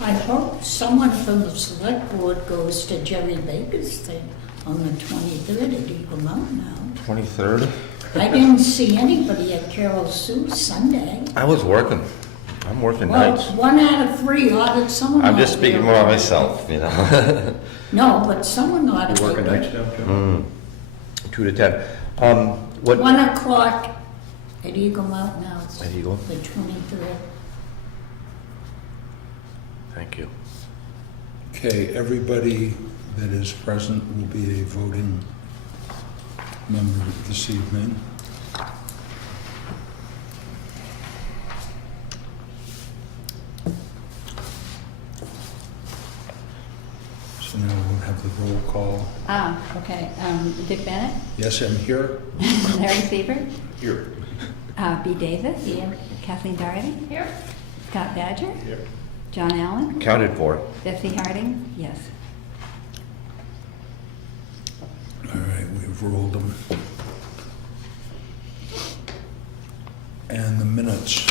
I hope someone from the select board goes to Jerry Baker's thing on the 23rd at Eagle Mountain now. 23rd? I didn't see anybody at Carol Sue's Sunday. I was working. I'm working Well, nights. 1 out of 3 ought someone. I'm ought just to be speaking more of around. myself, you know. No, but someone ought to You be. working nights now, Joe? 2 to 10. What? 1 o'clock at Eagle Mountain House. At Eagle? The 23rd. Thank you. Okay, everybody that is present will be a voting member this evening. So now we'll have the roll call. Okay. Dick Bennett, Yes, I'm here. Larry Seaver, Here. B. Davis. Here. Kathleen Doherty. Here. Scott Badger. Here. John Allen. Counted for. Betsy Harding. Yes. All right, we've rolled them. And the minutes.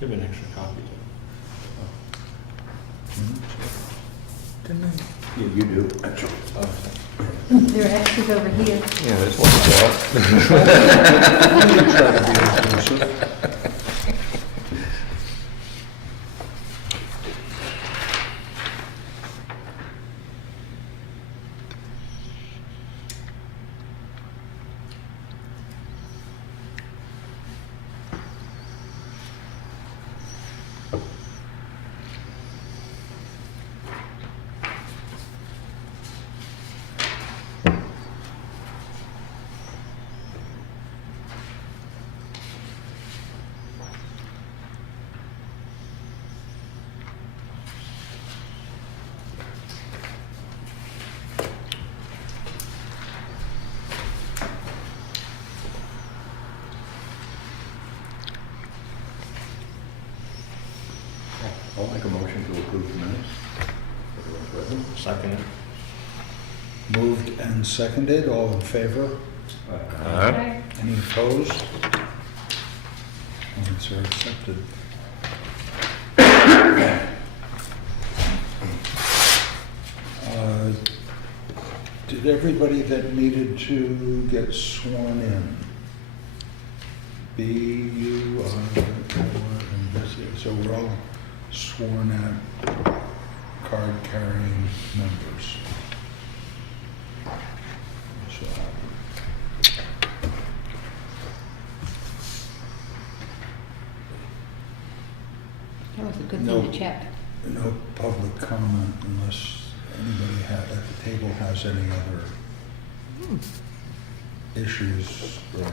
Give an extra copy. Yeah, you do. Actually. There are extras over here. Yeah, there's one to Try to be inclusive. I'll make a motion to approve the minutes. Everyone's present? Second. Moved and seconded, all in favor? Aye. Any opposed? Minutes are accepted. Uh, Did everybody that needed to get sworn in? B, you, and Bessie, so we're all sworn at card-carrying members. So, That was a good No. thing to check. no public comment unless anybody at the table has any other issues or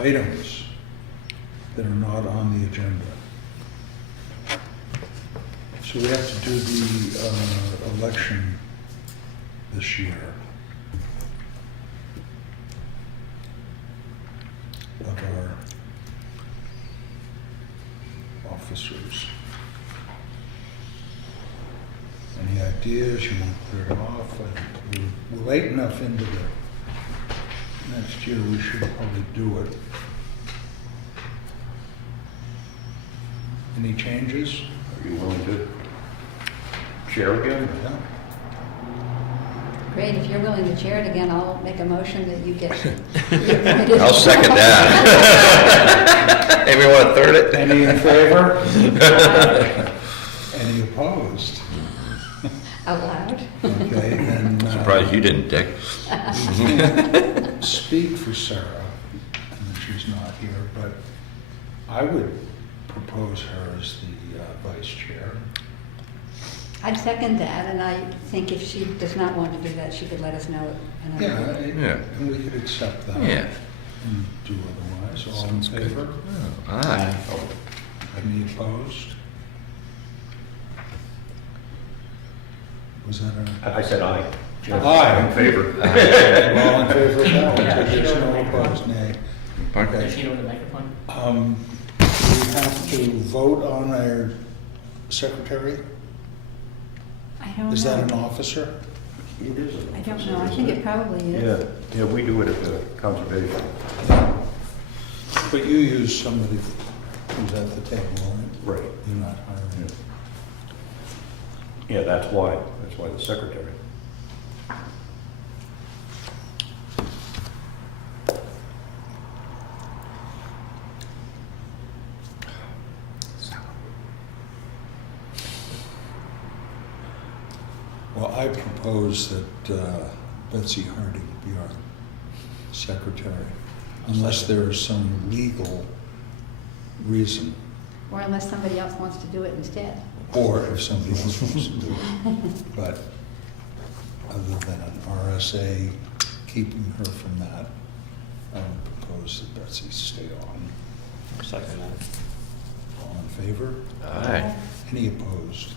items that are not on the agenda. So we have to do the election this year of our officers. Any ideas? You want to clear it off? We're late enough into the next year, we should probably do it. Any changes? Are you willing to chair again? Yeah. Great. If you're willing to chair it again, I'll make a motion that you get. I'll second that. Maybe want to third it? Any in favor? Any opposed? Out loud. Okay, then. Surprised you didn't, Dick. Speak for Sarah, and she's not here, but I would propose her as the vice chair. I'd second that, and I think if she does not want to do that, she could let us know. Yeah, Yeah. and we could accept that. Yeah. And do otherwise. All in favor? Aye. Any opposed? Was that a? I said aye. Aye. In favor. All in favor of that? There's no opposed, nay. Pardon? Okay. Is she on the microphone? We have to vote on our secretary? I don't know. Is that an officer? It is. I don't know. I think it probably is. Yeah, we do it at the conservation. But you use somebody who's at the table, right? Right. You're not hiring. Yeah, that's why the secretary. Well, I propose that Betsy Harding be our secretary, unless there is some legal reason, Or unless somebody else wants to do it instead. or if somebody else wants to do it. But other than an RSA keeping her from that, I would propose that Betsy stay on. Second that. All in favor? Aye. Any opposed?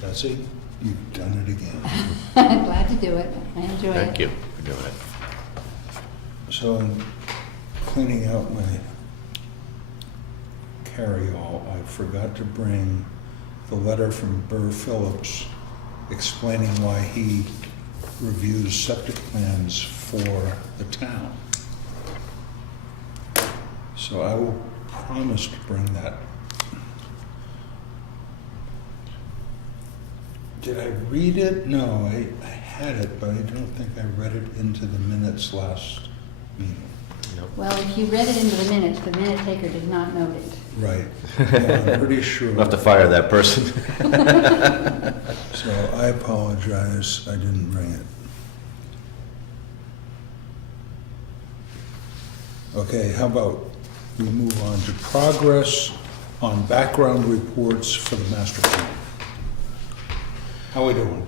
Betsy, you've done it again. I'm glad to do it. I enjoy it. Thank you for doing it. So in cleaning out my carry-all, I forgot to bring the letter from Burr Phillips explaining why he reviews septic plans for the town. So I will promise to bring that. Did I read it? No, I had it, but I don't think I read it into the minutes last meeting. Well, if you read it into the minute taker did not note it. Right. Yeah, I'm pretty sure. We'll have to fire that person. So I apologize, I didn't bring it. Okay, how about we move on to progress on background reports for the master plan? How are we doing?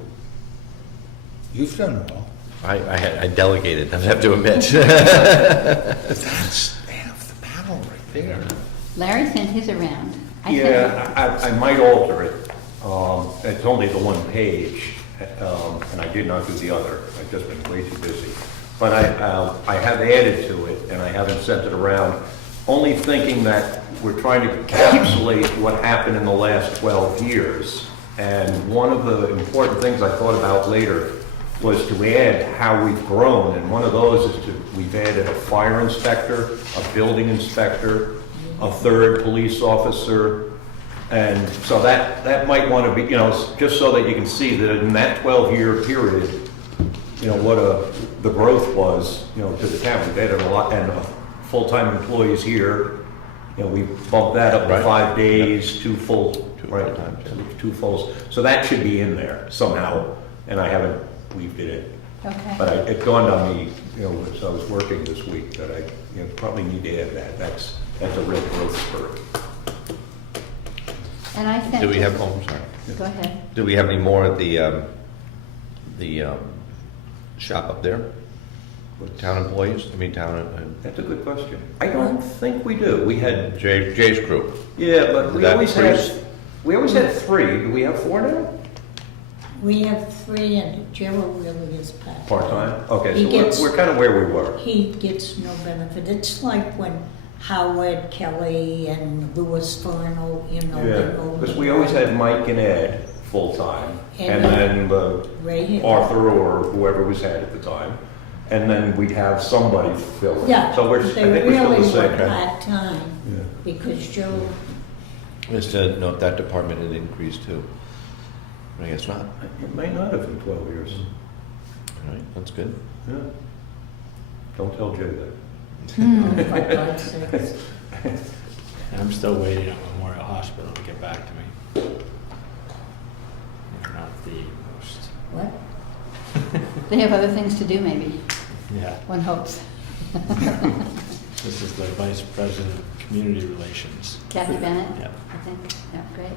You've done well. I delegated, I have to admit. That's half the battle right there. Larry sent his around. I sent Yeah, I might alter it. It's only the one page, and I did not do the other. I've just been way too busy. But I have added to it, and I haven't sent it around, only thinking that we're trying to encapsulate what happened in the last 12 years. And one of the important things I thought about later was to add how we've grown, and one of those is we've added a fire inspector, a building inspector, a third police officer, and so that might want to be, just so that you can see that in that 12-year period, what the growth was, to the town. We've added a lot, and full-time employees here, we bumped that up to Right. 5 days, two full, Two right, full-times, yeah. two fulls. So that should be in there somehow, and I haven't weaved it in. Okay. But it dawned on me, as I was working this week, that I probably need to add that. That's a real growth spurt. And I sent. Do we it- have, oh, I'm sorry. Go ahead. Do we have any more at the shop up there? With town employees? That's a good question. I don't think we do. We had, Jay's crew. yeah, but Is that we always had 3. Do we have 4 now? We have 3 and Gerald really is part-time. Part-time? Okay, He so gets- we're kind of where we were. He gets no benefit. It's like when Howard, Kelly, and Louis Thornell, they Yeah, moved. because we always had Mike and Ed full-time, and And, then Ray Hill. Arthur or whoever was head at the time, and then we'd have somebody fill in. Yeah, So I they think we're still really the were same. part-time, Yeah. because Joe, Just to note that department had increased too. I guess not. It might not have in 12 years. All right, that's good. Yeah. Don't tell Jay that. for God's sakes. And I'm still waiting on Memorial Hospital to get back to me. They're not the most, What? They have other things to do, maybe. yeah. One hopes. This is the Vice President of Community Relations. Kathy Bennett, Yeah. I think. Yeah, great.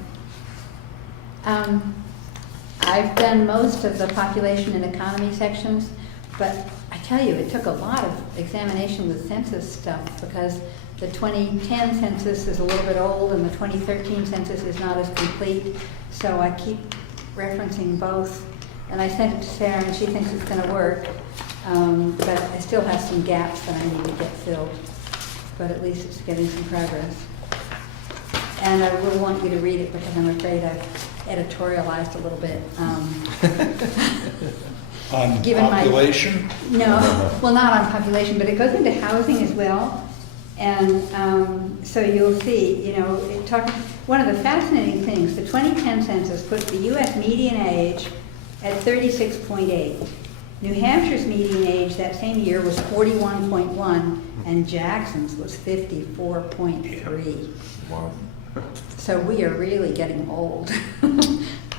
I've done most of the population and economy sections, but I tell you, it took a lot of examination with census stuff because the 2010 census is a little bit old and the 2013 census is not as complete. So I keep referencing both. And I sent it to Sarah and she thinks it's going to work. But I still have some gaps that I need to get filled. But at least it's getting some progress. And I will want you to read it because I'm afraid I've editorialized a little bit. On Given my- population? No, well, not on population, but it goes into housing as well. And so you'll see, you know, one of the fascinating things, the 2010 census puts the US median age at 36.8. New Hampshire's median age that same year was 41.1, and Jackson's was 54.3. Wow. So we are really getting old.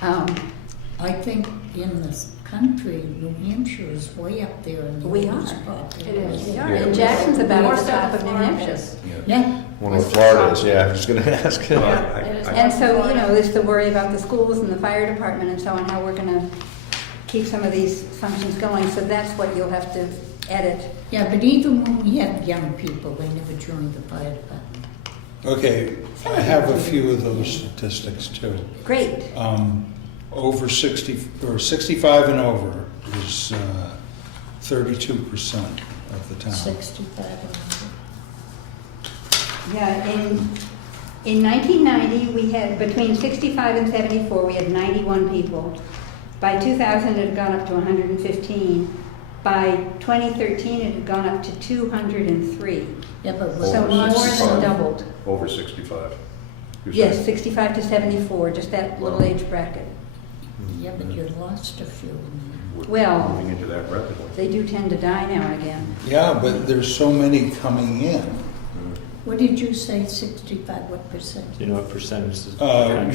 I think in this country, New Hampshire is way up there in the We are. oldest population. It is. We are, Yeah. and Jackson's about More at the so top than of New Florida Hampshire. is. Yeah, One of Florida is, yeah, I was gonna ask. Well, Yeah, it is. And so, you know, there's the worry about the schools and the fire department and so on, how we're gonna keep some of these functions going, so that's what you'll have to edit. yeah, but even when we have young people, they never joined the fire department. Okay, I have a few of those statistics too. Great. Over 60, or 65 and over is 32% of the town. 65 and Yeah, in 1990, we had, between 65 and 74, we had 91 people. By 2000, it had gone up to 115. By 2013, it had gone up to 203. over. Yeah, but So we're more not than doubled. Over 65. You Yes, said? 65 to 74, just that little Wow. age bracket. Yeah, but you lost a few. We're Well- moving into that rapidly. They do tend to die now and again. Yeah, but there's so many coming in. What did you say, 65, what percent? Do you know what percentage is?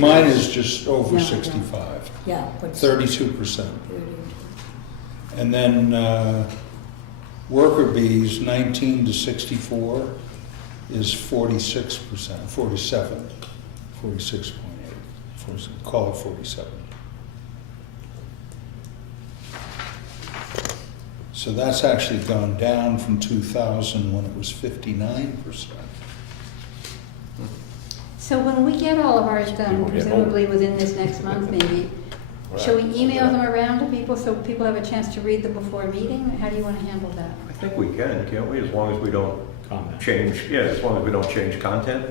Mine is just over No, 65, Yeah, but 32%. 32. And then worker bees, 19 to 64, is 46%, 47, 46.8, call it 47. So that's actually gone down from 2000 when it was 59%. So when we get all of ours done, People get presumably within this next month maybe, shall we email them around to people so people have a chance to read them before a meeting? How do you want to handle that? I think we can, can't we, as long as we don't Comment. change, yeah, as long as we don't change content,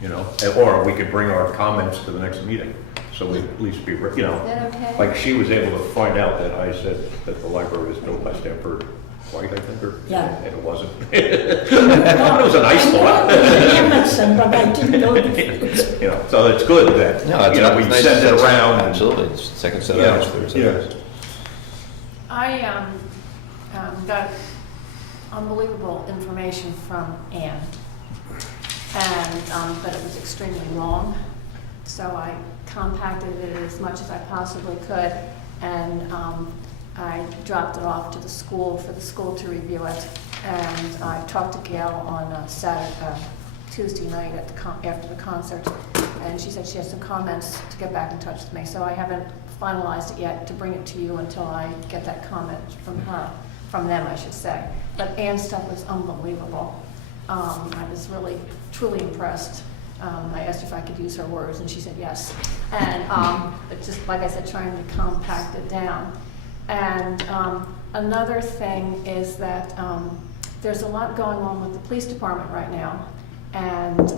you know, or we could bring our comments to the next meeting, so we at least be, you Is know, that okay? like she was able to find out that I said that the library was built by Stanford White, I think, or, Yeah. and it wasn't. It was a nice thought. Emerson, but I didn't know the You know, so it's good that, No, it's you know, we nice send it to- around. Absolutely, it's second set of Yeah, eyes, third set yeah. of eyes. I got unbelievable information from Ann, and but it was extremely long. So I compacted it as much as I possibly could, and I dropped it off to the school for the school to review it. And I talked to Gail on Tuesday night at after the concert, and she said she has some comments to get back in touch with me. So I haven't finalized it yet to bring it to you until I get that comment from her, from them, I should say. But Ann's stuff was unbelievable. I was really, truly impressed. I asked if I could use her words, and she said yes. And but just like I said, trying to compact it down. And another thing is that there's a lot going on with the police department right now. And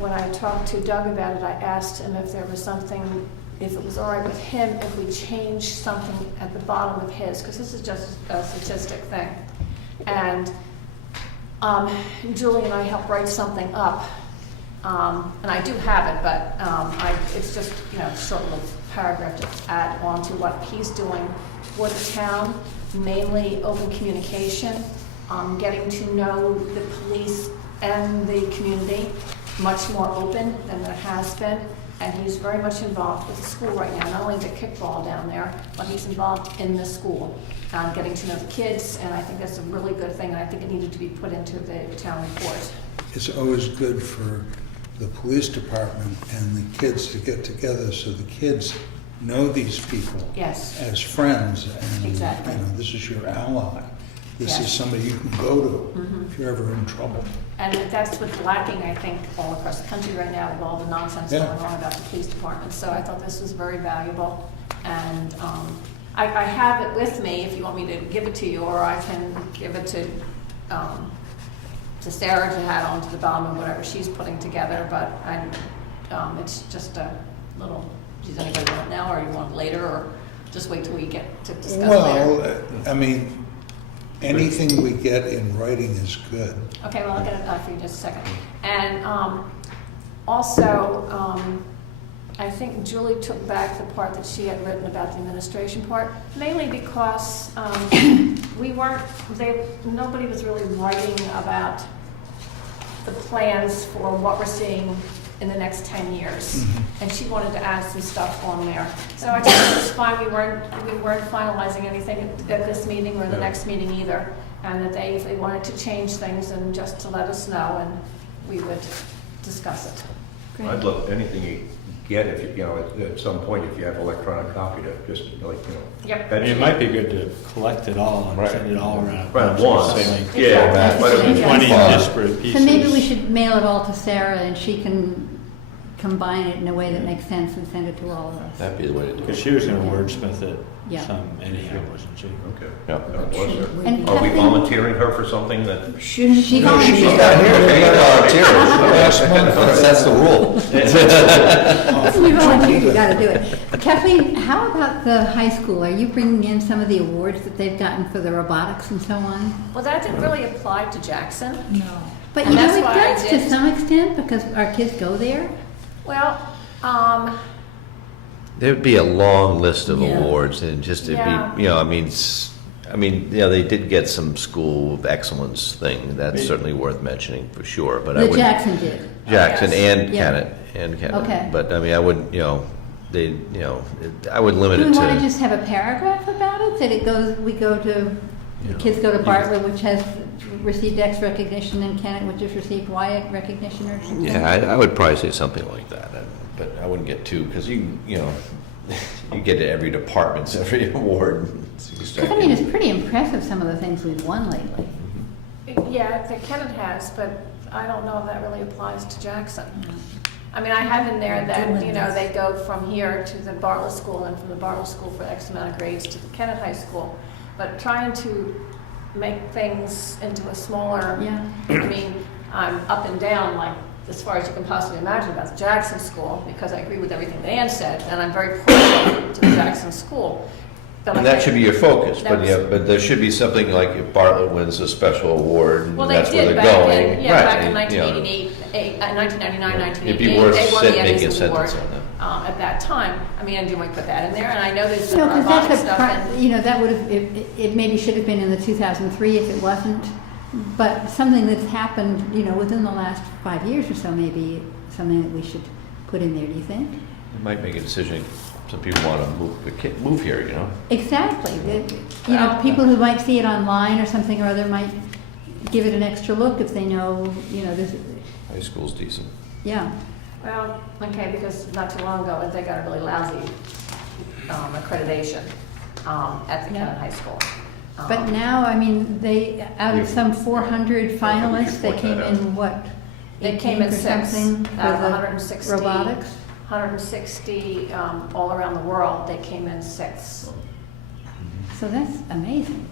when I talked to Doug about it, I asked him if there was something, if it was all right with him if we changed something at the bottom of his, because this is just a statistic thing. And Julie and I helped write something up, and I do have it, but it's just, you know, a short little paragraph to add on to what he's doing for the town, mainly open communication, getting to know the police and the community much more open than there has been. And he's very much involved with the school right now, not only the kickball down there, but he's involved in the school, getting to know the kids, and I think that's a really good thing, and I think it needed to be put into the town report. It's always good for the police department and the kids to get together so the kids know these people Yes. as friends, and Exactly. you know, this is your ally. This is Yes. somebody you can go to Mhm. if you're ever in trouble. And that's what's lacking, I think, all across the country right now with all the nonsense Yeah. going on about the police department. So I thought this was very valuable. And I have it with me if you want me to give it to you, or I can give it to Sarah to add on to the bottom of whatever she's putting together. But it's just a little, does anybody want it now, or you want it later, or just wait till we get to discuss later? Well, I mean, anything we get in writing is good. Okay, well, I'll get it for you in just a second. And also, I think Julie took back the part that she had written about the administration part, mainly because nobody was really writing about the plans for what we're seeing in the next 10 years. And she wanted to add some stuff on there. So I think it was fine, we weren't finalizing anything at this meeting or the next meeting either. And that if they wanted to change things, and just to let us know, and we would discuss it. I'd love anything you get, if you know, at some point, if you have electronic copy to just, like, you know. Yep. I mean, it might be good to collect it all and Right. send it all around. Right, once. Say like Yeah, Exactly. but if it's 20 fun. disparate pieces. So maybe we should mail it all to Sarah and she can combine it in a way that makes sense and send it to all of us. That'd be the way to do Because it. she was gonna wordsmith it Yeah. some anyhow, wasn't she? Okay. Yeah. Was there? And Are we Kathleen- volunteering her for something that? Shouldn't She we- volunteered. She's not here, she's not volunteering. Last month. That's the rule. We volunteered, you gotta do it. Kathleen, how about the high school? Are you bringing in some of the awards that they've gotten for the robotics and so on? Well, that didn't really apply to Jackson. No. But And you know, that's it why I does to did- some extent because our kids go there. Well, There'd be a long list of Yeah. awards and just it'd Yeah. be, you know, I mean, yeah, they did get some school of excellence thing. That's certainly worth mentioning for sure, but I The would. Jackson did. Jackson Yes. and Yeah. Kennett. Okay. But I mean, I wouldn't, you know, I would limit Do it we want to to, just have a paragraph about it, that it goes, we go to, the kids go to Bartlett, which has received X recognition, and Kennett, which has received Y recognition or something? yeah, I would probably say something like that. But I wouldn't get too, because you know, you get to every department's every award. So you start Because I mean, getting- it's pretty impressive, some of the things we've won lately. yeah, the Kennett has, but I don't know if that really applies to Jackson. I mean, I have in there that, you know, they go from here to the Bartlett School, and from the Bartlett School for X amount of grades to the Kennett High School. But trying to make things into a smaller, Yeah. I mean, I'm up and down, like, as far as you can possibly imagine about the Jackson School, because I agree with everything Dan said, and I'm very partial to the Jackson School. But And I that think- should be your focus, That but yeah, was- but there should be something like if Bartlett wins a special award, Well, and they that's where did they're back going. in, yeah, Right, back in and, you know, 1999, It'd 1988. be worth They won the making a Edison Award sentence on that. at that time. I mean, and do we put that in there? And I know there's some No, because robotic that's a, stuff in. you know, that would have, it maybe should have been in the 2003 if it wasn't. But something that's happened, you know, within the last 5 years or so, maybe something that we should put in there, do you think? You might make a decision, some people want to move here, you know? Exactly. You know, people who might see it online or something or other might give it an extra look if they know, you know, this, High school's decent. yeah. Well, okay, because not too long ago, they got a really lousy accreditation at the Yeah. Kennett High School. But now, I mean, they, out of some 400 finalists, they point came that in what? They came in 18th or six something out of for the 160. robotics? 160 all around the world, they came in sixth. So that's amazing.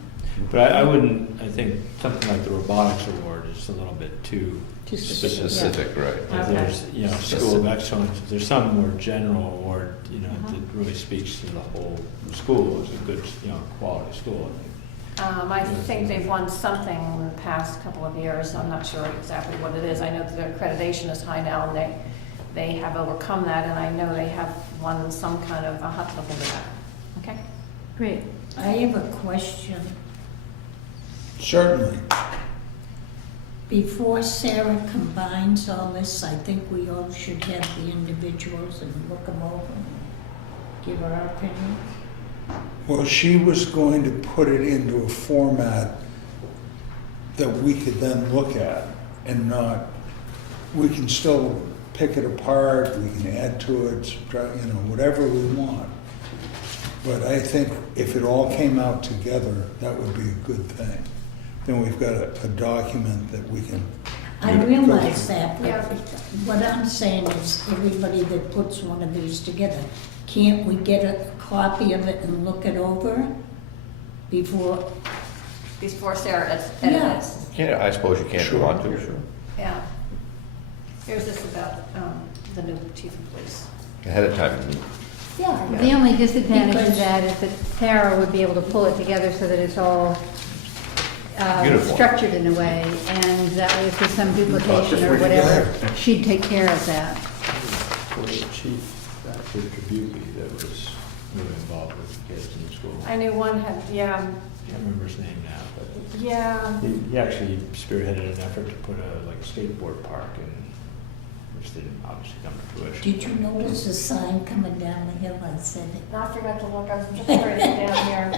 But I wouldn't, I think something like the robotics award is a little bit too Too specific. Specific, right. If Okay. there's, you know, School of Excellence, if there's some more general award, you know, that really speaks to the whole school, it's a good, you know, quality school, I think. I think they've won something in the past couple of years. I'm not sure exactly what it is. I know that their accreditation is high now, and they have overcome that, and I know they have won some kind of, I'll have to look into that. Okay? Great. I have a question. Certainly. Before Sarah combines all this, I think we all should have the individuals and look them over, give our opinions. Well, she was going to put it into a format that we could then look at and not, we can still pick it apart, we can add to it, subtract, you know, whatever we want. But I think if it all came out together, that would be a good thing. Then we've got a document that we can. I realize that, Yeah. but what I'm saying is, everybody that puts one of these together, can't we get a copy of it and look it over before? Before Sarah edits. Yes. Yeah, I suppose you can if you Sure. want to, sure. Yeah. Here's this about the new chief of police. Ahead of time. Yeah. The only disadvantage of Because- that is that Tara would be able to pull it together so that it's all Uniform. structured in a way, and that way if there's some duplication or where'd you whatever, go? she'd take care of that. For the chief, actually, Tribuki, that was really involved with the kids in the school. I knew one had, yeah, I can't remember his name now, but yeah. he actually spearheaded an effort to put a like skateboard park in, which didn't obviously come to fruition. Did you notice the sign coming down the hill? I said it. I forgot to look, I was just writing it down here.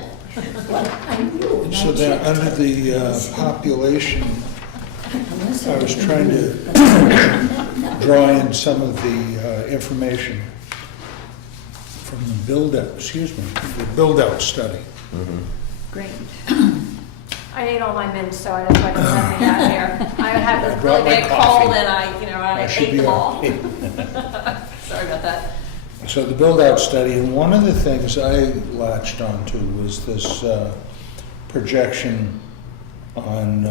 Well, I knew. and I So then, checked. under the population, Unless I was didn't trying do to it. No. draw in some of the information from the the build-out study. Great. I ate all my mints, so that's why I don't have any out here. I had I this brought really my bad coffee. cold and I should ate be them all. okay. Sorry about that. So the build-out study, and one of the things I latched onto was this projection on,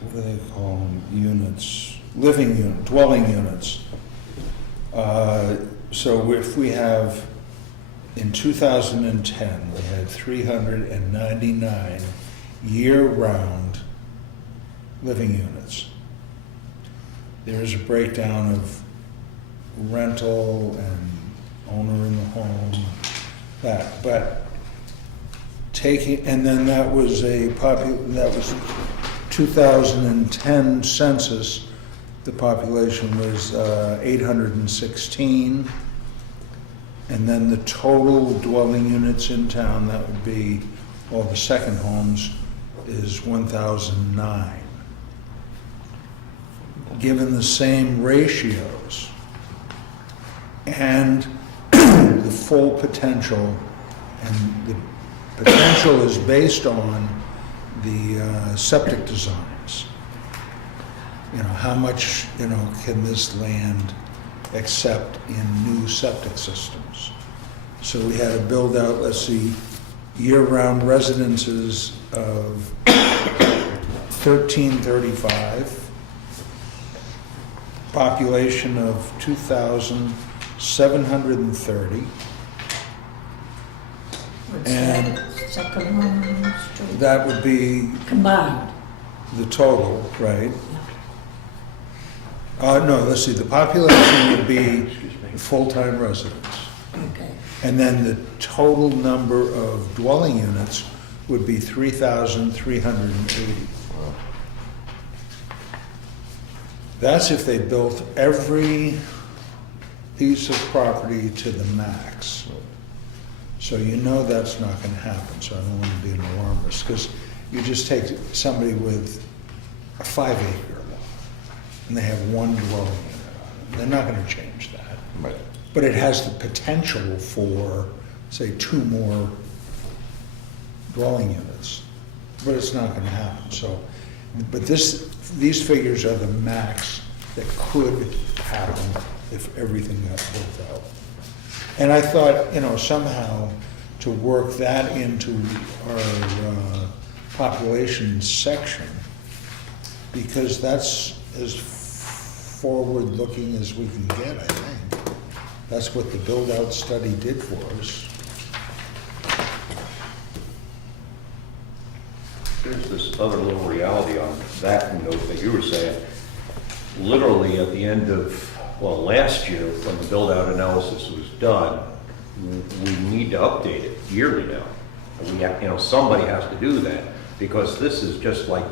what do they call them, units, dwelling units. So if we have, in 2010, we had 399 year-round living units. There's a breakdown of rental and owner in the home, but taking, and then that was 2010 census, the population was 816, and then the total dwelling units in town, that would be all the second homes, is 1,009. Given the same ratios and the full potential, and the potential is based on the septic designs. You know, how much, can this land accept in new septic systems? So we had to build out, let's see, year-round residences of 1335, population of 2,730, What's And- that? Second homes, that would be combined. the total, right? No, let's see, the population would be full-time residents. Okay. And then the total number of dwelling units would be 3,380. That's if they built every piece of property to the max. So that's not going to happen, so I don't want to be an alarmist, because you just take somebody with a 5-acre lot, and they have one dwelling unit on it. They're not going to change that. Right. But it has the potential for, say, 2 more dwelling units, but it's not going to happen. So, but these figures are the max that could happen if everything got built out. And I thought, somehow to work that into our population section, because that's as forward-looking as we can get, I think. That's what the build-out study did for us. There's this other little reality on that note that you were saying. Literally at the end of, last year, when the build-out analysis was done, we need to update it yearly now. And we have, somebody has to do that, because this is just like,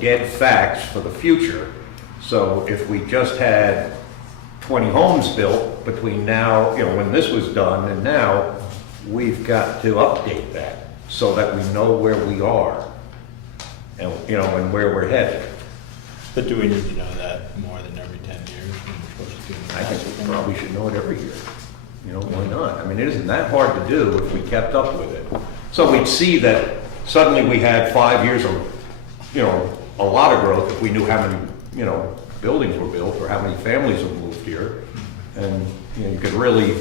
dead facts for the future. So if we just had 20 homes built between now, when this was done and now, we've got to update that so that we know where we are and, and where we're headed. But do we need to know that more than every 10 years when we're supposed to do the I think master we plan? probably should know it every year. Why not? I mean, it isn't that hard to do if we kept up with it. So we'd see that suddenly we had 5 years of, a lot of growth if we knew how many, buildings were built or how many families have moved here. And, you could really,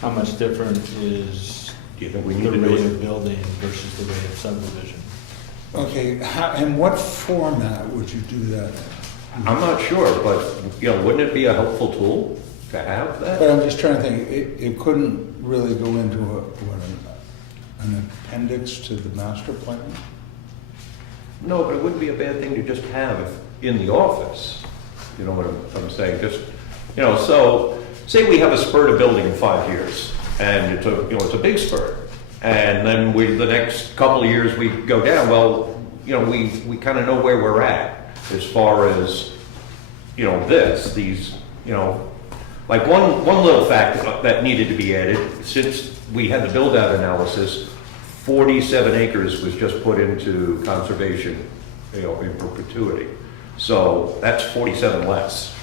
How much different is do you think we the need to do rate it? of building versus the rate of subdivision? Okay, in what format would you do that in? I'm not sure, but, you know, wouldn't it be a helpful tool to have But that? I'm just trying to think, it couldn't really go into an appendix to the master plan? No, but it wouldn't be a bad thing to just have in the office. You know what I'm saying? Just, you know, so say we have a spurt of building in 5 years, and it's a big spurt. And then the next couple of years we go down, well, you know, we kind of know where we're at as far as, you know, these, you know, like one little fact that needed to be added, since we had the build-out analysis, 47 acres was just put into conservation, you know, in perpetuity. So that's 47 less.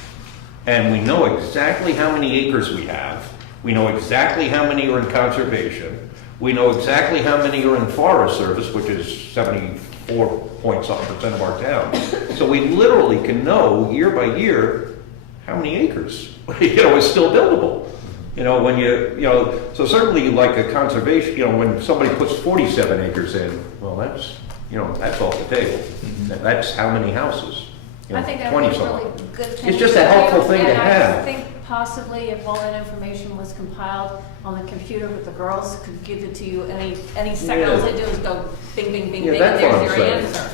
And we know exactly how many acres we have. We know exactly how many are in conservation. We know exactly how many are in forest service, which is 74% of our town. So we literally can know year by year how many acres, you know, is still buildable. You know, when you know, so certainly like a conservation, you know, when somebody puts 47 acres in, well, that's, you know, that's off the table. That's how many houses? You know, I think that would be a 20 really something. good thing. It's just to a helpful do, thing to and have. I think possibly if all that information was compiled on the computer, but the girls could give it to you any second, Yeah. all they do is go bing, bing, bing, Yeah, bing, and that's what there's your I'm answer.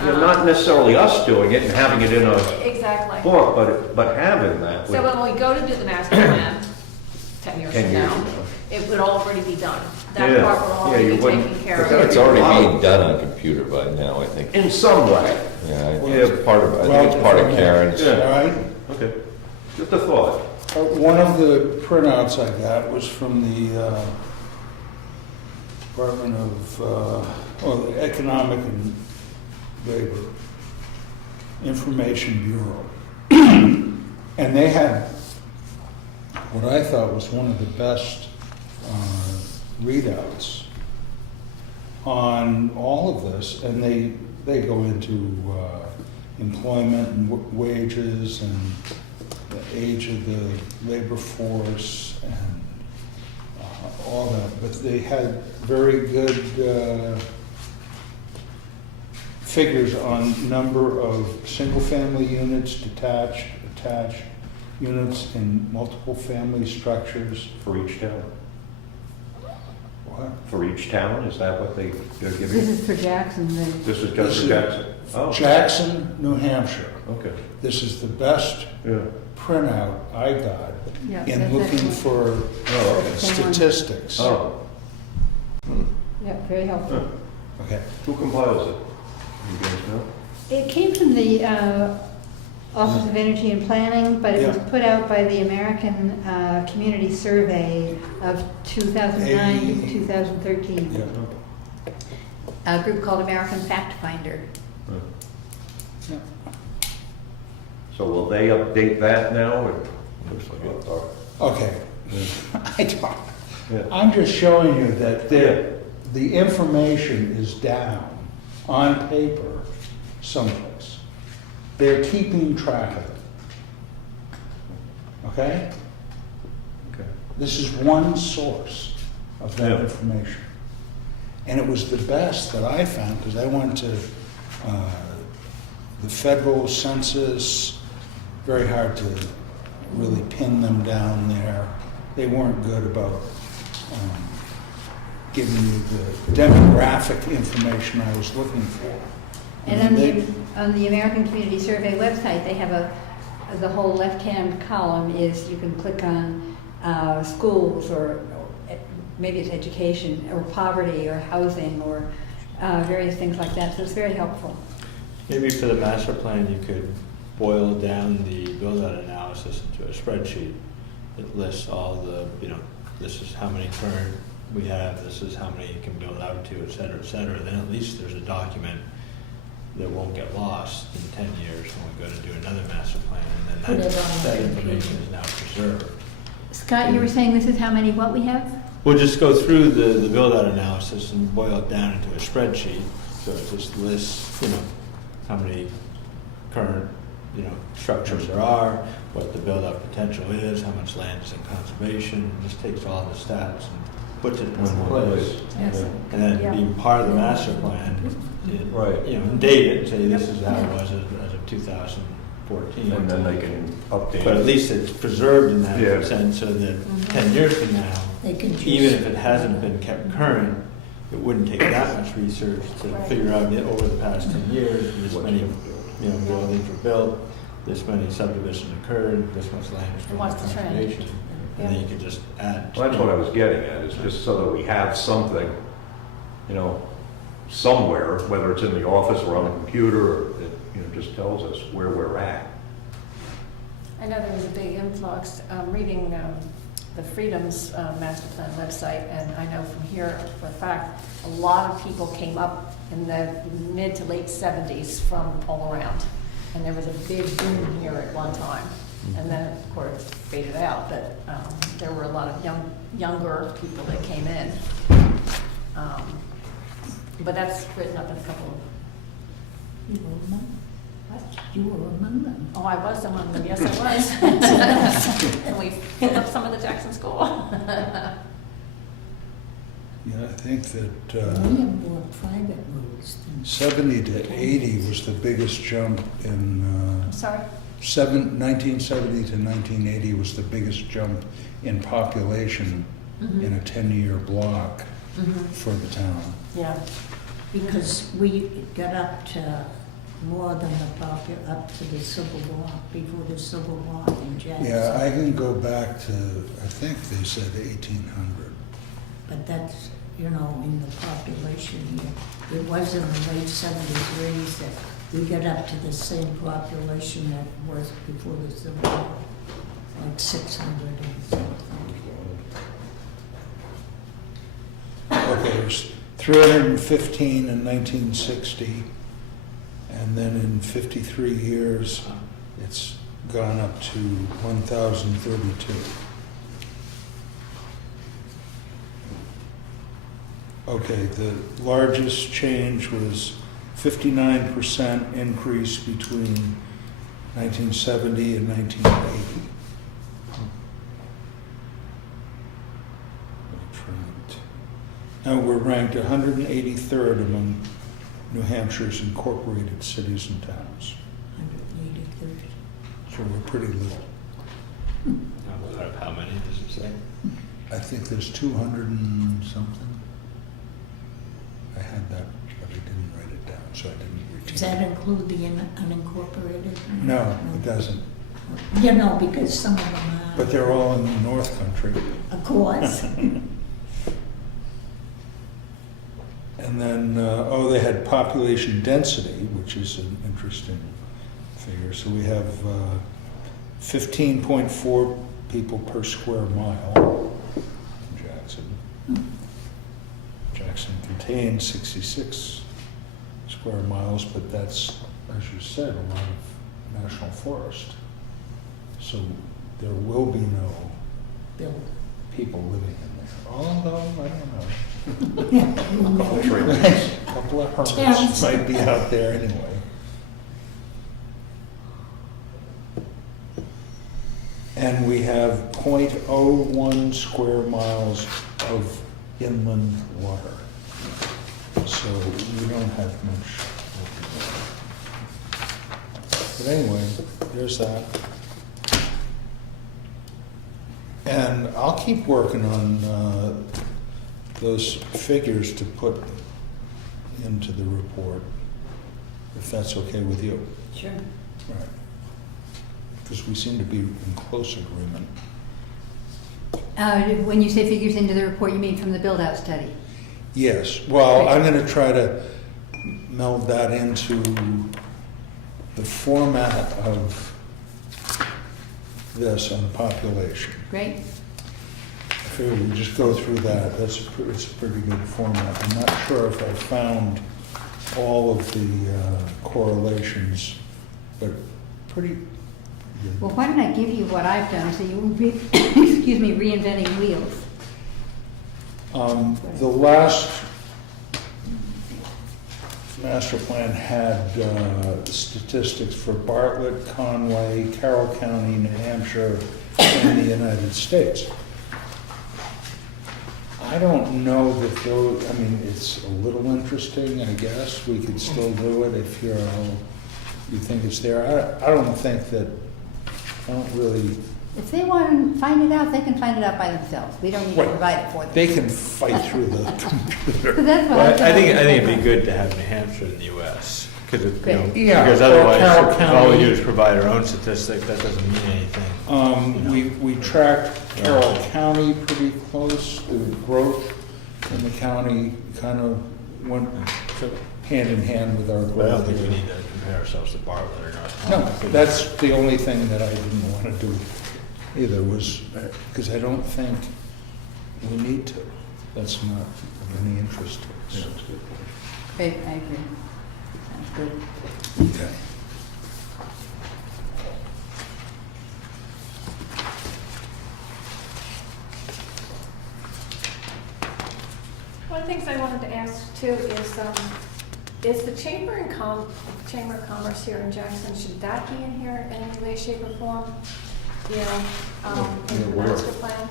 You know, not necessarily us doing it and having it in a Exactly. book, but having that. So when we go to do the master plan, 10 years 10 from years now, from now. it would already be done. That Yeah. part would Yeah, already you be wouldn't- taken care but of. It's already being done on computer by now, I think. In some way. Yeah, Yeah. it's part of, I think it's part of Karen's. Yeah. All right? Okay. Just a thought. One of the printouts I got was from the Department of the Economic and Labor Information Bureau. And they had what I thought was one of the best readouts on all of this. And they go into employment and wages and the age of the labor force and all that, but they had very good figures on number of single-family units, detached, attached units in multiple family structures. For each town. What? For each town, is that what they're This giving? is for Jackson, This is This just is for Jackson? Oh, Jackson, New Hampshire. okay. This is the best Yeah. printout I got Yeah, in that's looking excellent. for statistics. Oh, Yeah, very helpful. Okay. who compiles it? You guys know? It came from the Office of Energy and Planning, but it was Yeah. put out by the American Community Survey of 2009 to Hey. 2013. Yeah. A group called American Fact Finder. Yeah. So will they update that now, or? Looks like it. Okay. I don't. Yeah. I'm just showing you that the information is down on paper someplace. They're keeping track of it. Okay? Okay. This is one source of that Yeah. information. And it was the best that I found because I went to the federal census, very hard to really pin them down there. They weren't good about giving you the demographic information I was looking for. And they- on the American Community Survey website, they have the whole left-hand column is, you can click on schools or maybe it's education or poverty or housing or various things like that. So it's very helpful. Maybe for the master plan, you could boil down the build-out analysis into a spreadsheet that lists all the, this is how many current we have, this is how many you can build out to, et cetera, then at least there's a document that won't get lost in 10 years when we go to do another master plan, and Put then it on that the information is now preserved. Scott, you were saying this is how many what we have? We'll just go through the build-out analysis and boil it down into a spreadsheet, so it just lists, how many current, structures there are, what the build-out potential is, how much land is in conservation, just takes all the stats and puts it in one place. Yes. And then Yeah. being part of the master plan, Right. You know, and date it and say this is how it was as of 2014. And then they can update. But at least it's preserved in Yeah. that sense, so that 10 years from now, They can just. even if it hasn't been kept current, it wouldn't take that much research to Right. figure out that over the past 10 years, this What's many, it? buildings were built, this many subdivisions occurred, this much land was And what's for the trend? conservation. And then you could just add. Well, that's what I was getting at, is just so that we have something, you know, somewhere, whether it's in the office or on the computer, or it, just tells us where we're at. I know there was a big influx, reading the Freedoms Master Plan website, and I know from here for a fact, a lot of people came up in the mid to late 70s from all around. And there was a big boom here at one time. And then, of course, faded out, but there were a lot of younger people that came in. But that's written up in a couple of, You were among, what? You were among them. oh, I was among them, yes, I was. And we filled up some of the Jackson School. Yeah, I think that We have more private roads than. 70 to 80 was the biggest jump in, I'm sorry? 1970 to 1980 was the biggest jump in population in a 10-year block for the town. Yeah. Because we got up to more than up to the Civil War, before the Civil War in Jackson. Yeah, I can go back to, I think they said 1800. But that's, in the population here. It was in the late 70s, 80s that we got up to the same population that was before the Civil War, like 600 and something. Okay, there's 315 in 1960, and then in 53 years, it's gone up to 1,032. Okay, the largest change was 59% increase between 1970 and 1980. Now, we're ranked 183rd among New Hampshire's incorporated cities and towns. 183rd. So we're pretty little. Out of how many does it say? I think there's 200 and something. I had that, but I didn't write it down, so I didn't retain Does that include the unincorporated? No, it doesn't. Because some of them are. But they're all in the North Country. Of course. And then, they had population density, which is an interesting figure. So we have 15.4 people per square mile in Jackson. Jackson contains 66 square miles, but that's, as you said, a lot of national forest. So there will be no Bill. people living in there. Although, I don't know. Couple of trees. A couple of hermits Towns. might be out there anyway. And we have 0.01 square miles of inland water. So we don't have much. But anyway, there's that. And I'll keep working on those figures to put into the report, if that's okay with you. Sure. Right. Because we seem to be in close agreement. When you say figures into the report, you mean from the build-out study? Yes, well, I'm going to try to meld that into the format of this on population. Great. I figure we just go through that. It's a pretty good format. I'm not sure if I found all of the correlations, but pretty good. Well, why don't I give you what I've done, so you won't be, excuse me, reinventing wheels. The last master plan had statistics for Bartlett, Conway, Carroll County, New Hampshire, and the United States. I don't know that those, I mean, it's a little interesting, I guess. We could still do it if you think it's there. I don't think that, I don't really, If they want to find it out, they can find it out by themselves. We don't need to Right. provide it for them. they can fight through the computer. So that's what Well, I I thought. think it'd be good to have New Hampshire in the US, because Great. Yeah, because or otherwise, Carroll if all we County. do is provide our own statistic, that doesn't mean anything. We tracked Carroll County pretty close. The growth in the county kind of went hand in hand with our But I don't growth. think we need to compare ourselves to Bartlett or North. No, that's the only thing that I didn't want to do either, was, because I don't think we need to. That's not of any interest to us. Great, I agree. Sounds good. Okay. One of the things I wanted to ask too is the Chamber of Commerce here in Jackson, should that be in here in any way, shape, or form? You know, in the where? master plan?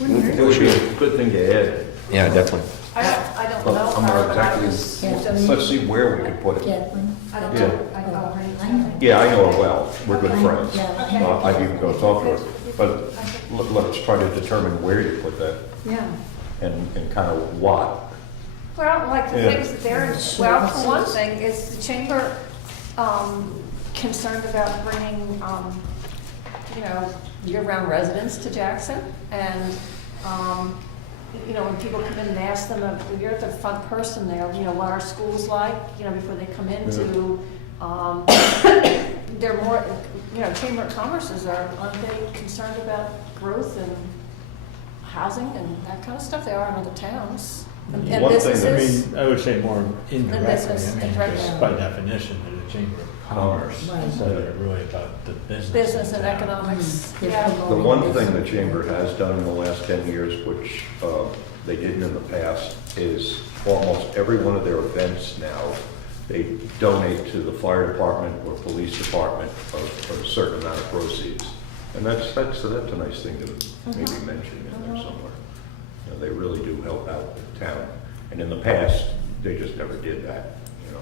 It would be a good thing to add. Yeah, definitely. I don't Well, know. I'm not her, but I exactly- was Yeah. just- Let's see where we could put it. Kathleen? I don't Yeah. know. I know her name's I know. Kathleen. Yeah, I know her well. We're good I- friends. yeah. Okay. I'd even go talk to her. But let's try to determine where you put that Yeah. and kind of what. Well, like the Yeah. things that they're, well, for one thing, is the chamber concerned about bringing, you know, year-round residents to Jackson? And, you know, when people come in and ask them, you're the front person there, you know, what our school's like, you know, before they come into, they're more, you know, Chamber of Commerce's aren't they concerned about growth and housing and that kind of stuff? They are in other towns. And One thing that- I businesses. mean, I would say more indirectly, business, I mean, indirectly. just by definition, they're the Chamber of Commerce, Right. so they're really about the business. Business in and town. economics, They're yeah. The promoting one thing business. the chamber has done in the last 10 years, which they didn't in the past, is almost every one of their events now, they donate to the fire department or police department a certain amount of proceeds. And that's a nice thing to maybe mention in there somewhere. You know, they really do help out the town. And in the past, they just never did that, you know.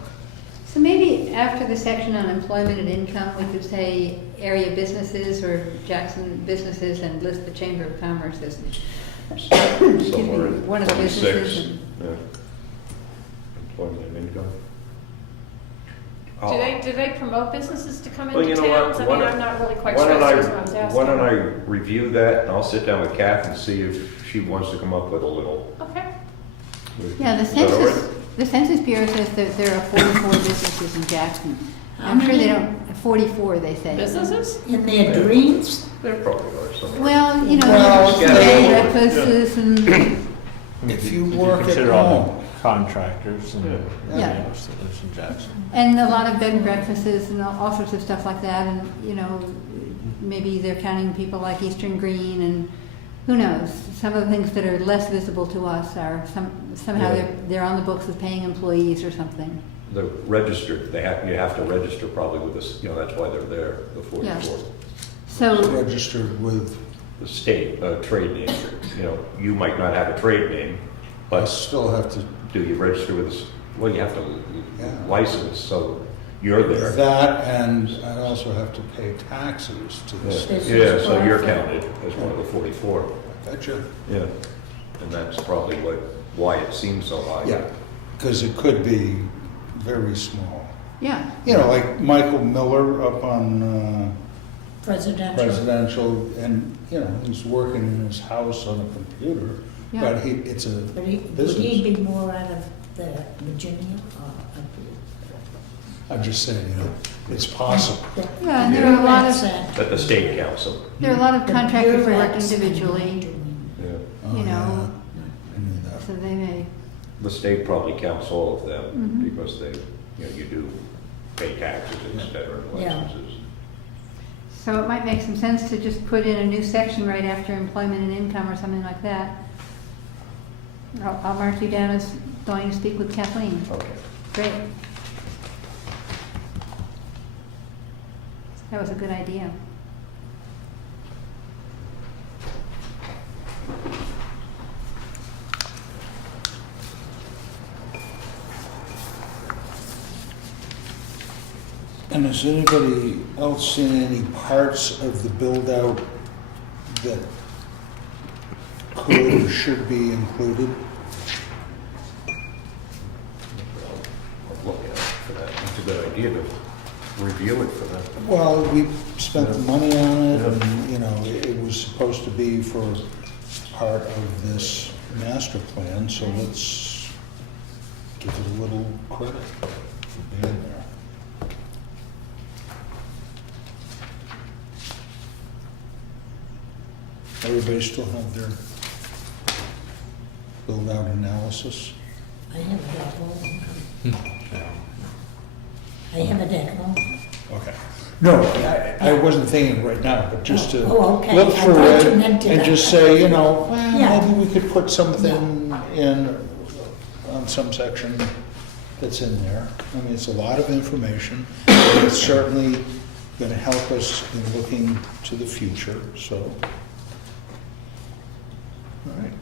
So maybe after the section on employment and income, we could say area businesses or Jackson businesses and list the Chamber of Commerce as, Somewhere in one of the 26, businesses and- yeah. Employment and income. Do they promote businesses to come Well, into you know what? towns? I Why mean, don't- I'm not really quite Why sure, don't that's what I was asking. why don't I review that, and I'll sit down with Kath and see if she wants to come up with a little. Okay, Yeah, the Is that all right? Census Bureau says that there are 44 businesses in Jackson. How I'm sure they many? don't, 44 they say. businesses? In their dreams? There probably are somewhere. Well, you know, Well, bed yeah. and breakfasts and, If you work at consider all home. the contractors and everything Yeah. else that lives in Jackson. and a lot of bed and breakfasts and all sorts of stuff like that. And, you know, maybe they're counting people like Eastern Green and who knows? Some of the things that are less visible to us are somehow Yeah. they're on the books as paying employees or something. The registered, you have to register probably with this, you know, that's why they're there, the 44. So, Registered with, The state, trade name, you know, you might not have a trade name, I but still have to, do you register with, well, you have to Yeah. license, so you're there. that, and I also have to pay taxes to the Yeah. state. Yeah, so you're counted as one of the 44. Gotcha. Yeah, and that's probably why it seems so high. Yeah, because it could be very small. yeah. You know, like Michael Miller up on Presidential? Presidential, and, you know, he's working in his house on a computer, Yeah. but it's a But would he business. be more out of the Virginia or up I'm just saying, you know, it's possible. here? Yeah, and there are a lot of, At the state council, there are a lot of The contractors who work bureaucrats individually, doing- yeah. Oh, you know, yeah, I knew that. so they may, The state probably counts all of them Mhm. because they, you know, you do pay taxes, et cetera, and Yeah. licenses. so it might make some sense to just put in a new section right after employment and income or something like that. I'll mark you down as going to speak with Kathleen. Okay. Great. That was a good idea. And has anybody else seen any parts of the build-out that could or should be included? I'll look at it for that. It's a good idea to review it for them. Well, we spent the money on it, and, you know, it was supposed to be for part of this master plan, so let's give it a little credit for being there. Everybody still have their build-out analysis? I have it at home. I have it at home. Okay. No, I wasn't thinking right now, but just to Oh, okay. look I through thought it you meant to and that. just say, you know, well, Yeah. maybe we could put something in on some section that's in there. I mean, it's a lot of information, and it's certainly going to help us in looking to the future, so. All right.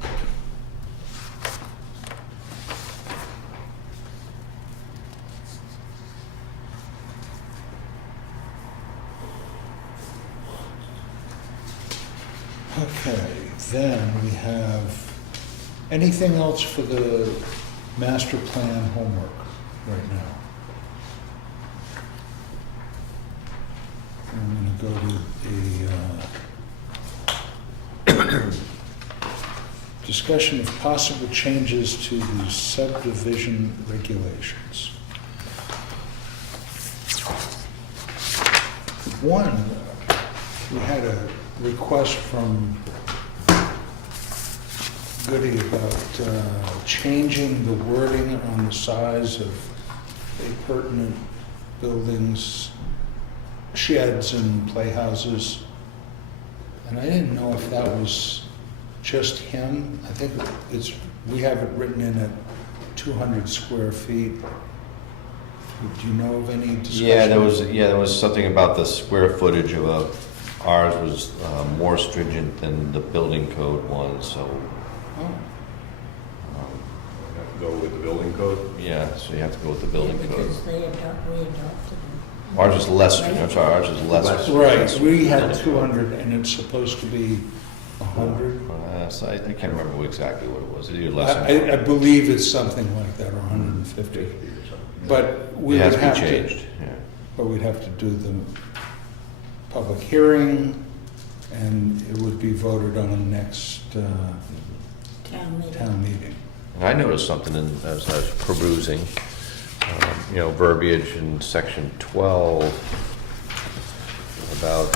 Okay, then we have, anything else for the master plan homework right now? I'm gonna go to the discussion of possible changes to the subdivision regulations. One, we had a request from Goody about changing the wording on the size of a pertinent buildings, sheds and playhouses. And I didn't know if that was just him. I think we have it written in at 200 square feet. Do you know of any discussion? Yeah, there was something about the square footage of ours was more stringent than the building code was, so, Oh, Have to go with the building code. yeah, so you have to go with the building Yeah, code. because we adopted them. Ours is less, I'm sorry, ours is less. right, we had 200 and it's supposed to be 100. So I can't remember exactly what it was, either less I or believe it's something like that, or 150. But we it has would to have be to, changed, yeah. but we'd have to do the public hearing, and it would be voted on next Town meeting. town meeting. And I noticed something as I was perusing, verbiage in section 12 about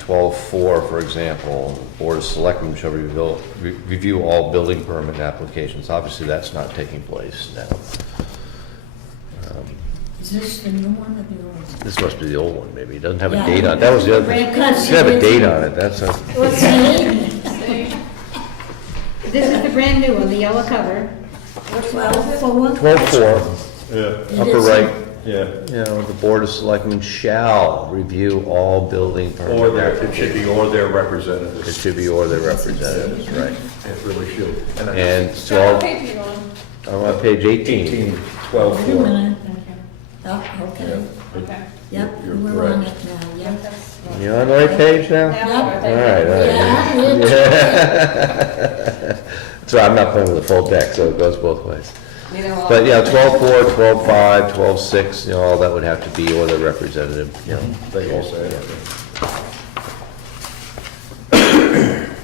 12.4, for example, Board of Selectmen shall review all building permit applications. Obviously, that's not taking place now. Is this the new one or the old one? This must be the old one, maybe. It doesn't have a Yeah. date on it. That was the other thing. It Because should have a it date is- on it, that's a... What's the name? This is the brand new one, the yellow cover. 12-4? 12.4, Yeah, upper is. right. yeah. The Board of Selectmen shall review all building permit Or their, it should applications. be, or their It representatives. should be or their representatives, right. It really should. And So so, what page are you on? I'm on page 18. 18, Wait a 12, minute. Oh, okay. Okay. Yep, You're we're on it correct. now, Yeah, yep. that's. You on the right page now? Yep. All right. Yeah, So I'm not playing with the full deck, so it goes both ways. Neither will I. But, 12.4, 12.5, 12.6, all that would have to be or their representative, They all say it.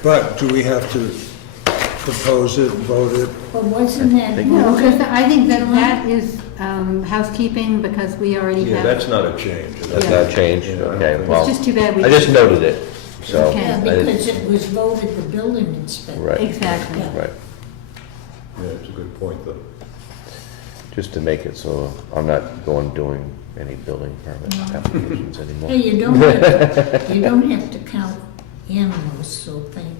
But do we have to propose it, vote it? But wasn't that? No, because I think that is housekeeping, because we already Yeah, have. that's not a change. That's not changed, okay, well, It's just too bad we. I just noted it, so. Okay. Yeah, I didn't- because it was voted the building inspector. Right, Exactly. Yeah. right. Yeah, it's a good point, though. Just to make it so I'm not doing any building permit applications anymore. Hey, you don't have to count animals, so think.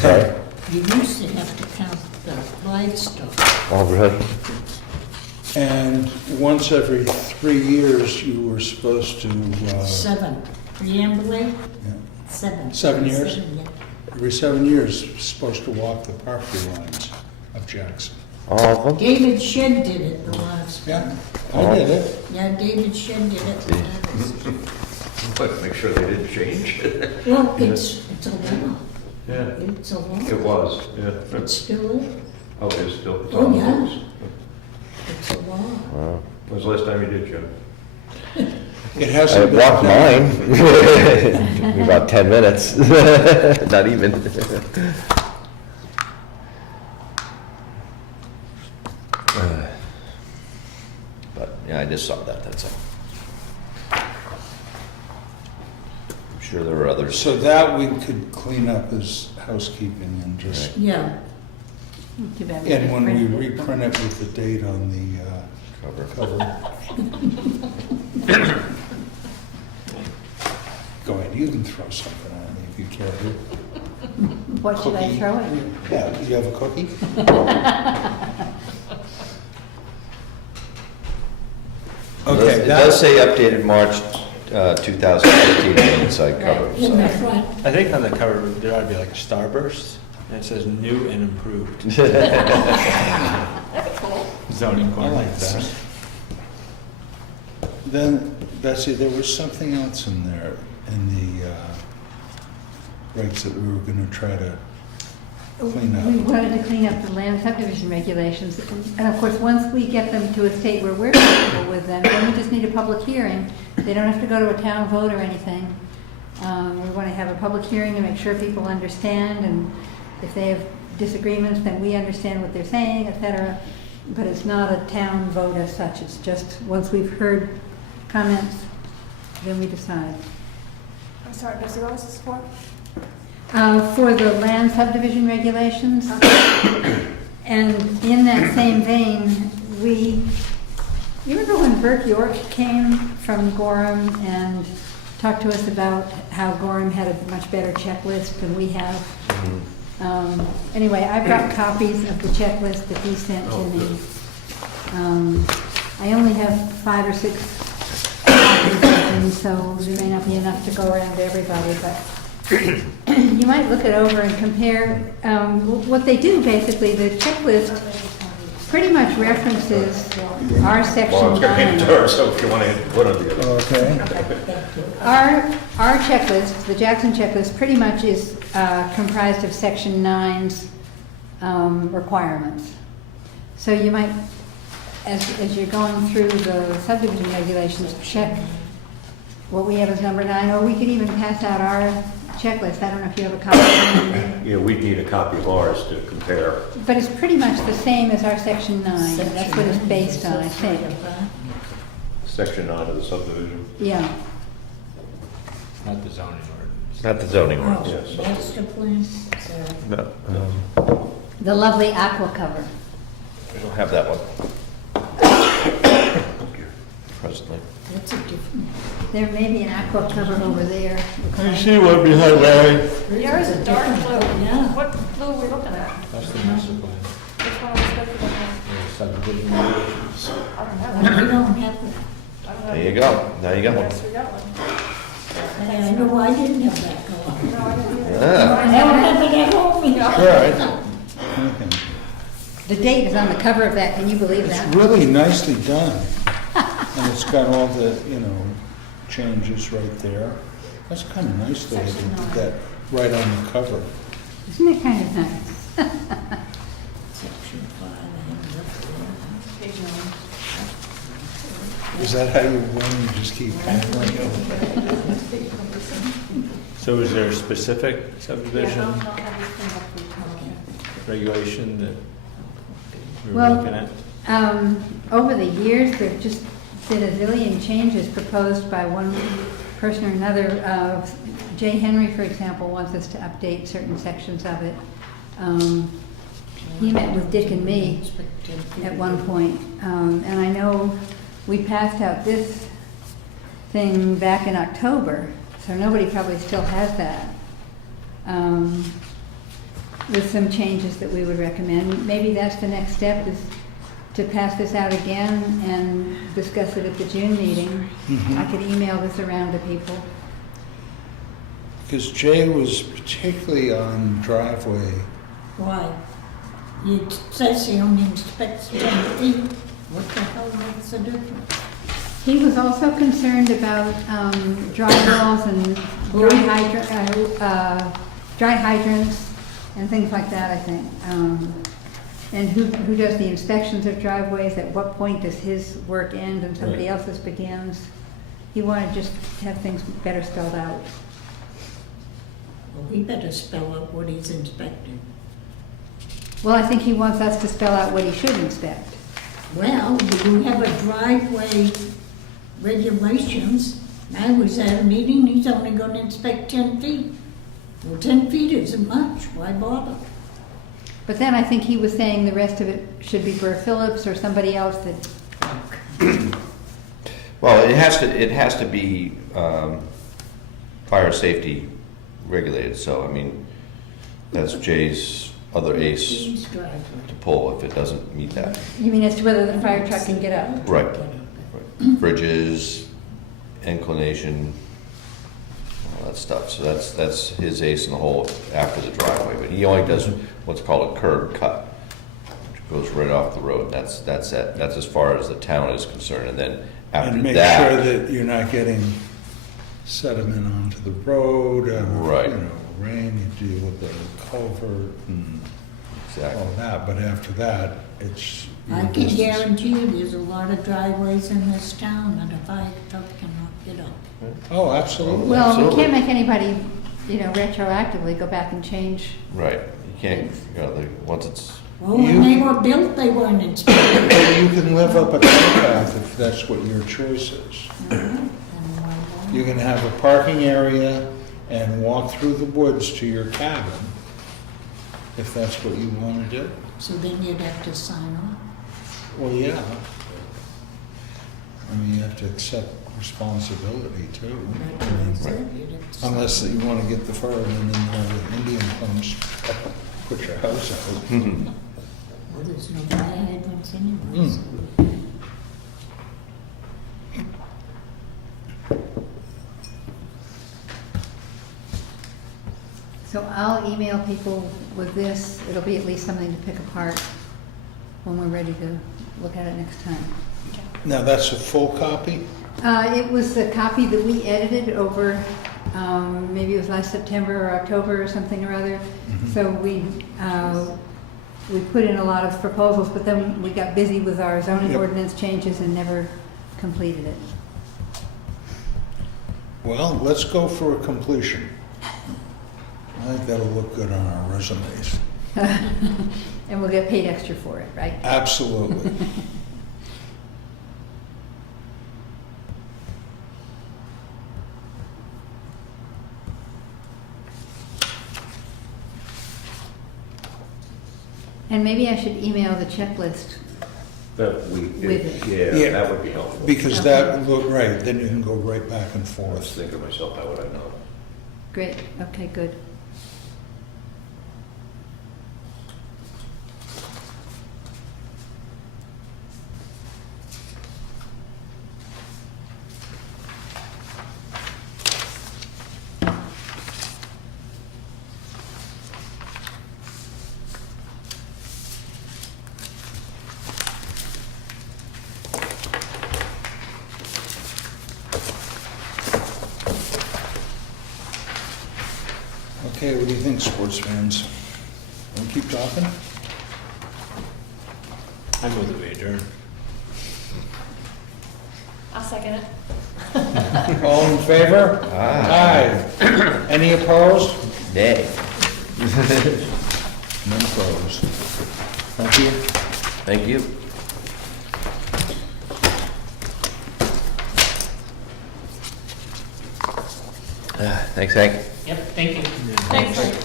Sorry? You used to have to count the livestock. All right. And once every 3 years, you were supposed to, 7. Preambulate, yeah, 7. 7 years? 7, yeah. every 7 years, supposed to walk the property lines of Jackson. All of them? David Shed did it the last. Yeah, I did it. Yeah, David Shed did it. But make sure they didn't change. Well, it's a law. Yeah, It's a law. it was, yeah. It's still is. Oh, it is still, it's Oh, on the yeah. books. It's a law. Wow. When was the last time you did, Jim? It I hasn't been walked done. mine. About 10 minutes. Not even. But, yeah, I just saw that, that's all. I'm sure there were others. So that we could clean up as housekeeping and just, Right. Yeah. Too bad and when we didn't print it. reprint it with the date on the Cover. cover. Go ahead, you can throw something at me if you care to. What should I Cookie. throw at you? Yeah, you have a cookie? It Okay, does that, say updated March 2015 on the inside cover. Right, in the so. front. I think on the cover, there ought to be like a starburst, and it says new and improved. Zoning I like ordinance. that. Then, Betsy, there was something else in there, in the regs that we were gonna try to clean We up. wanted to clean up the land subdivision regulations, and of course, once we get them to a state where we're comfortable with them, then we just need a public hearing. They don't have to go to a town vote or anything. We want to have a public hearing to make sure people understand, and if they have disagreements, then we understand what they're saying, et cetera. But it's not a town vote as such, it's just, once we've heard comments, then we decide. I'm sorry, Bessie, what was this for? For the land subdivision regulations. And in that same vein, you remember when Burke York came from Gorham and talked to us about how Gorham had a much better checklist than we have? Anyway, I've got copies of the checklist that he sent to me. I only have 5 or 6 copies of them, so there may not be enough to go around to everybody, but you might look it over and compare. What they do, basically, the checklist pretty much references our Well, section it's gonna be 9. in there, so if you want to put on the other. Okay, Our checklist, the Jackson checklist, pretty much is comprised of section 9's requirements. So you might, as you're going through the subdivision regulations, check what we have as number 9, or we could even pass out our checklist. I don't know if you have a copy of it. Yeah, we'd need a copy of ours to compare. But it's pretty much the same as our section 9. That's what it's based on, I think. Section 9 of the subdivision. Yeah. Not the zoning ordinance. Not the zoning Oh, ordinance. Yes. master plan, so, No, The lovely aqua cover. we don't have that one presently. that's a different. There may be an aqua cover over there. I see one behind Larry. There is a dark blue. Yeah. What blue are we looking at? That's the master plan. Which one are we supposed to look at? The subdivision regulations. I don't have We one. don't have it. I don't have There you go. Now you got one. Yes, we got one. I know I didn't have that color. No, I didn't either. Ah, I don't have it at home either. all right. Okay. The date is on the cover of that, can you believe It's that? really nicely done. And it's got all the, changes right there. That's kind of nice that they did that right on the cover. Isn't it kind of nice? Section 5, I have it up there. Page 9. Is that how you win? You just keep hammering it? So is there a specific Yeah, subdivision I'll have this thing up for you. regulation that we were Well, looking at? Over the years, there've just been a zillion changes proposed by one person or another. Jay Henry, for example, wants us to update certain sections of it. He met with Dick and me at one point, and I know we passed out this thing back in October, so nobody probably still has that. With some changes that we would recommend. Maybe that's the next step, is to pass this out again and discuss it at the June meeting. I could email this around to people. Because Jay was particularly on driveway, Why? It says he only inspects 10 feet. What the hell makes the difference? He was also concerned about dry wells and dry hydrants and things like that, I think. And who does the inspections of driveways? At what point does his work end and somebody Right. else's begins? He wanted just to have things better spelled out. Well, we better spell out what he's inspecting. Well, I think he wants us to spell out what he should inspect. Well, you have a driveway regulations. I was at a meeting, he's only gonna inspect 10 feet. Well, 10 feet isn't much, why bother? But then I think he was saying the rest of it should be Burr Phillips or somebody else that, Well, it has to be fire safety regulated, so I mean, that's Jay's other ace Dean's driveway. to pull if it doesn't meet that. you mean as to whether the fire truck can get up? Right. Bridges, inclination, all that stuff, so that's his ace in the hole after the driveway, but he only does what's called a curb cut, which goes right off the road, that's it, that's as far as the town is concerned, and then after And make that. sure that you're not getting sediment onto the road. Right. You know, rain, you deal with the culvert and Exactly. all that, but after that, it's. I your can business. guarantee you, there's a lot of driveways in this town that a fire truck cannot get up. Oh, absolutely. Well, we Absolutely. can't make anybody, retroactively go back and change. Right, you can't, once it's, Well, when they were built, they weren't inspected. But you can live up a towpath if that's what your choice is. And why won't- You can have a parking area and walk through the woods to your cabin, if that's what you want to do. So then you'd have to sign off. Well, yeah. I mean, you have to accept responsibility too. That's what I said, you'd have to sign Unless you want to get the firemen and the Indian pumps, put your house out. Well, there's no fire hydrants anyway, so. So I'll email people with this. It'll be at least something to pick apart when we're ready to look at it next time. Now, that's a full copy? It was a copy that we edited over, maybe it was last September or October or something or other. So we put in a lot of proposals, but then we got busy with our zoning Yep. ordinance changes and never completed it. Well, let's go for a completion. I think that'll look good on our resumes. And we'll get paid extra for it, right? Absolutely. And maybe I should email the checklist. That we, With yeah, Yeah. that would be helpful. Because that, look right, then you can go right back and I was forth. thinking to myself, how would I know? Great, okay, good. Okay, what do you think, sports fans? Want to keep talking? I'm with the adjourn. I'll second it. All in favor? Aye. Any opposed? nay. None opposed. Thank you. Thank you. Thanks, Hank. Yep, thank you. Thanks.